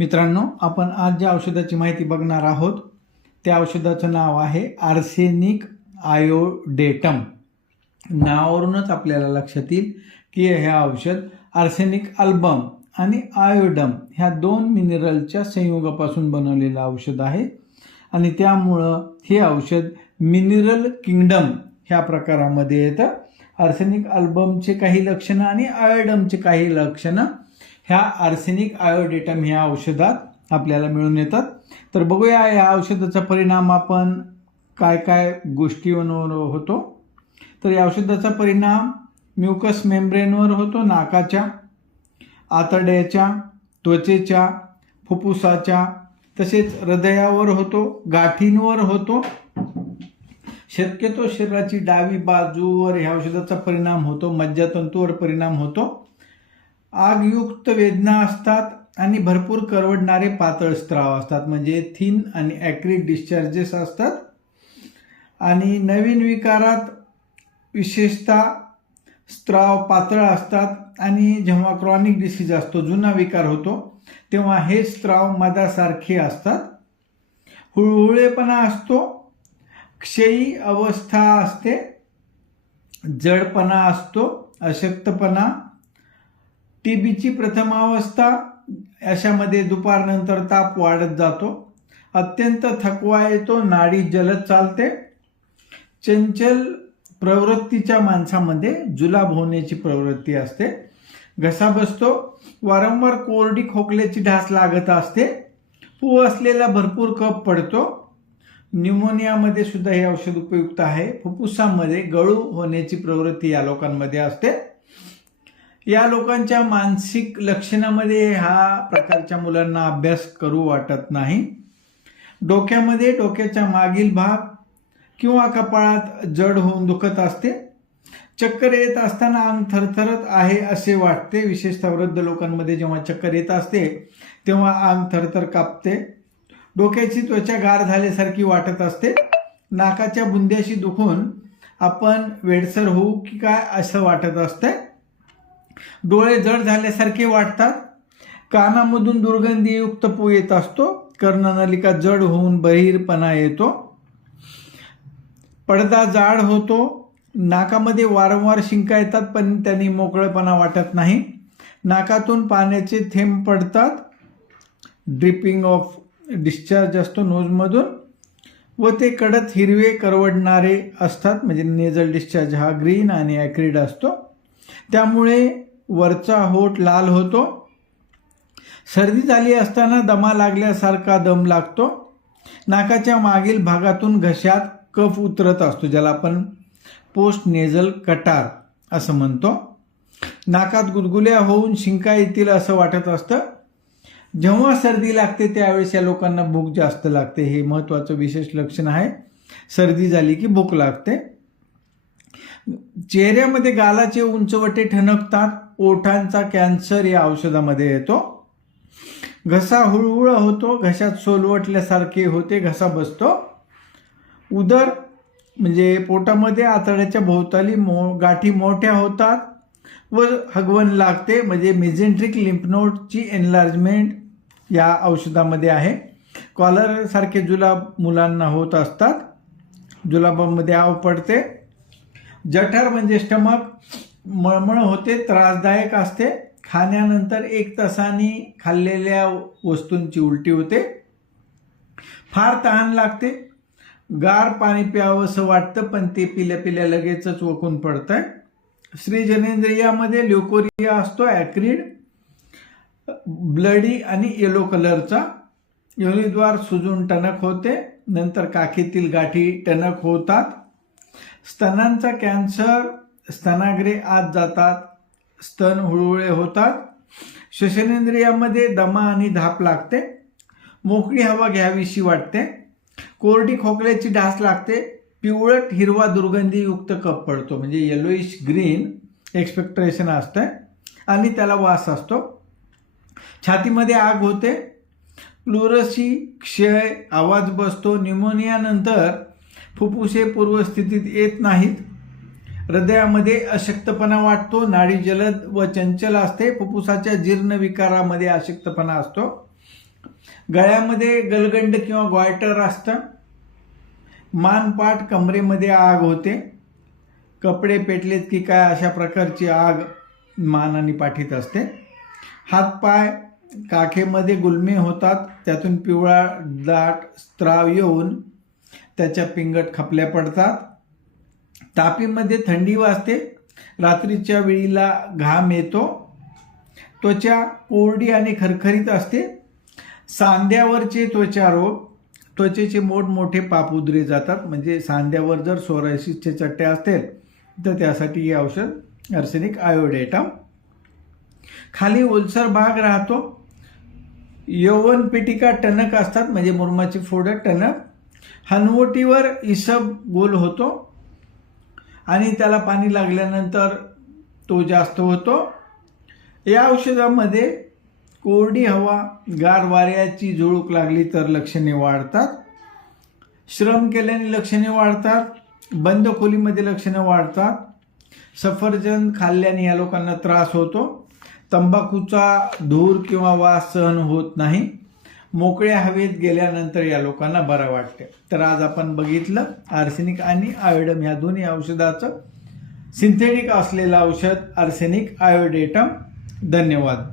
मित्रांनो, आपण आज ज्या औषधाची माहिती बघणार आहोत त्या औषधाचं नाव आहे आर्सेनिक आयोडेटम। नावावरूनच आपल्याला लक्षात येईल की हे औषध आर्सेनिक अल्बम आणि आयोडम ह्या दोन मिनरलच्या संयोगापासून बनवलेलं औषध आहे आणि त्यामुळं हे औषध मिनरल किंगडम ह्या प्रकारामध्ये येतं। आर्सेनिक अल्बमचे काही लक्षणं आणि आयोडमचे काही लक्षणं ह्या आर्सेनिक आयोडेटम ह्या औषधात आपल्याला मिळून येतात। तर बघूया या औषधाचा परिणाम आपण काय काय गोष्टींवर होतो। तर या औषधाचा परिणाम म्युकस मेम्ब्रेनवर होतो, नाकाच्या, आतड्याच्या, त्वचेच्या, फुफ्फुसाच्या, तसेच हृदयावर होतो, गाठींवर होतो। शक्यतो शरीराची डावी बाजूवर ह्या औषधाचा परिणाम होतो, मज्जातंतूवर परिणाम होतो। आगयुक्त वेदना असतात आणि भरपूर करवडणारे पातळ स्त्राव असतात, म्हणजे थिन आणि ॲक्रिड डिस्चार्जेस असतात। आणि नवीन विकारात विशेषतः स्त्राव पातळ असतात आणि जेव्हा क्रॉनिक डिसीज असतो, जुना विकार होतो, तेव्हा हे स्त्राव मधासारखे असतात। हुळहुळेपणा असतो, क्षयी अवस्था असते, जडपणा असतो, अशक्तपणा, टीबीची प्रथम अवस्था, अशामध्ये दुपारनंतर ताप वाढत जातो, अत्यंत थकवा येतो, नाडी जलद चालते, चंचल प्रवृत्तीच्या माणसामध्ये जुलाब होण्याची प्रवृत्ती असते, घसा बसतो, वारंवार कोरडी खोकल्याची ढास लागत असते, पू असलेला भरपूर कफ पडतो। न्यूमोनियामध्ये सुद्धा हे औषध उपयुक्त आहे। फुफ्फुसामध्ये गळू होण्याची प्रवृत्ती या लोकांमध्ये असते। या लोकांच्या मानसिक लक्षणामध्ये ह्या प्रकारच्या मुलांना अभ्यास करू वाटत नाही। डोक्यामध्ये डोक्याच्या मागील भाग किंवा कपाळात जड होऊन दुखत असते, चक्कर येत असताना अंग थरथरत आहे असे वाटते। विशेषतः वृद्ध लोकांमध्ये जेव्हा चक्कर येत असते तेव्हा अंग थरथर कापते, डोक्याची त्वचा गार झाल्यासारखी वाटत असते, नाकाच्या बुंद्याशी दुखून आपण वेडसर होऊ की काय असं वाटत असते, डोळे जड झाल्यासारखे वाटतात, कानामधून दुर्गंधीयुक्त पू येत असतो, कर्णनलिका जड होऊन बहिरपणा येतो, पडदा जाड होतो, नाकामध्ये वारंवार शिंका येतात पण त्यांनी मोकळेपणा वाटत नाही, नाकातून पाण्याचे थेंब पडतात, ड्रिपिंग ऑफ डिस्चार्ज असतो नोजमधून, व ते कडक हिरवे करवडणारे असतात, म्हणजे नेझल डिस्चार्ज हा ग्रीन आणि ॲक्रिड असतो, त्यामुळे वरचा होठ लाल होतो, सर्दी झाली असताना दमा लागल्यासारखा दम लागतो, नाकाच्या मागील भागातून घशात कफ उतरत असतो, ज्याला आपण पोस्ट नेझल कटार असं म्हणतो, नाकात गुदगुल्या होऊन शिंका येतील असं वाटत असतं, जेव्हा सर्दी लागते त्यावेळेस या लोकांना भूक जास्त लागते, हे महत्त्वाचं विशेष लक्षण आहे। सर्दी झाली की भूक लागते। चेहऱ्यामध्ये गालाचे उंचवटे ठणकतात, ओठांचा कॅन्सर या औषधामध्ये येतो, घसा हुळहुळ होतो, घशात सोलवटल्यासारखे होते, घसा बसतो, उदर म्हणजे पोटामध्ये आतड्याच्या भोवताली गाठी मोठ्या होतात व हगवण लागते, म्हणजे मेजेंट्रिक लिम्फ नोडची एनलार्जमेंट या औषधामध्ये आहे। कॉलर सारखे जुलाब मुलांना होत असतात, जुलाबामध्ये आव पडते, जठर म्हणजे स्टमक मळमळ होते, त्रासदायक असते, खाण्यानंतर 1 तासांनी खाल्लेल्या वस्तूंची उलटी होते, फार तहान लागते, गार पाणी प्यावंसं वाटतं पण ते पिल्या पिल्या लगेचच वकून पडतंय, श्री जनेंद्रियामध्ये ल्युकोरिया असतो, ॲक्रिड, ब्लडी आणि येलो कलरचा, योनिद्वार सुजून टणक होते, नंतर काखेतील गाठी टणक होतात, स्तनांचा कॅन्सर, स्तनाग्रे आत जातात, स्तन हुळहुळे होतात, श्वसनेंद्रियामध्ये दमा आणि धाप लागते, मोकळी हवा घ्यावीशी वाटते, कोरडी खोकल्याची ढास लागते, पिवळट हिरवा दुर्गंधीयुक्त कफ पडतो, म्हणजे येलोइश ग्रीन एक्सपेक्ट्रेशन असतं आणि त्याला वास असतो, छातीमध्ये आग होते, प्लुरसी, क्षय, आवाज बसतो, न्यूमोनियानंतर फुफ्फुसे पूर्वस्थितीत येत नाहीत, हृदयामध्ये अशक्तपणा वाटतो, नाडी जलद व चंचल असते, फुफ्फुसाच्या जीर्ण विकारामध्ये अशक्तपणा असतो, गळ्यामध्ये गलगंड किंवा ग्वायटर असतं, मानपाट कमरेमध्ये आग होते, कपडे पेटलेत की काय अशा प्रकारची आग मान आणि पाठीत असते, हातपाय काखेमध्ये गुलमे होतात, त्यातून पिवळा दाट स्त्राव येऊन त्याच्या पिंगट खपल्या पडतात, तापीमध्ये थंडी वाजते, रात्रीच्या वेळीला घाम येतो, त्वचा कोरडी आणि खरखरीत असते, सांध्यावरचे त्वचारोग, त्वचेचे मोठमोठे पापुद्रे जातात, म्हणजे सांध्यावर जर सोरायसिसचे चट्टे असतील तर त्यासाठी हे औषध आर्सेनिक आयोडेटम. खाली ओलसर भाग राहतो, यौवन पेटिका टणक असतात, म्हणजे मुरमाची फोडं टणक, हनवटीवर इसब गोल होतो आणि त्याला पाणी लागल्यानंतर तो जास्त होतो. या औषधामध्ये कोरडी हवा, गार वाऱ्याची झुळूक लागली तर लक्षणे वाढतात, श्रम केल्याने लक्षणे वाढतात, बंद खोलीमध्ये लक्षणे वाढतात, सफरचंद खाल्ल्याने या लोकांना त्रास होतो, तंबाखूचा धूर किंवा वास सहन होत नाही, मोकळ्या हवेत गेल्यानंतर या लोकांना बरं वाटते. तर आज आपण बघितलं आर्सेनिक आणि आयोडम ह्या दोन्ही औषधाचं सिंथेटिक असलेलं औषध आर्सेनिक आयोडेटम. धन्यवाद.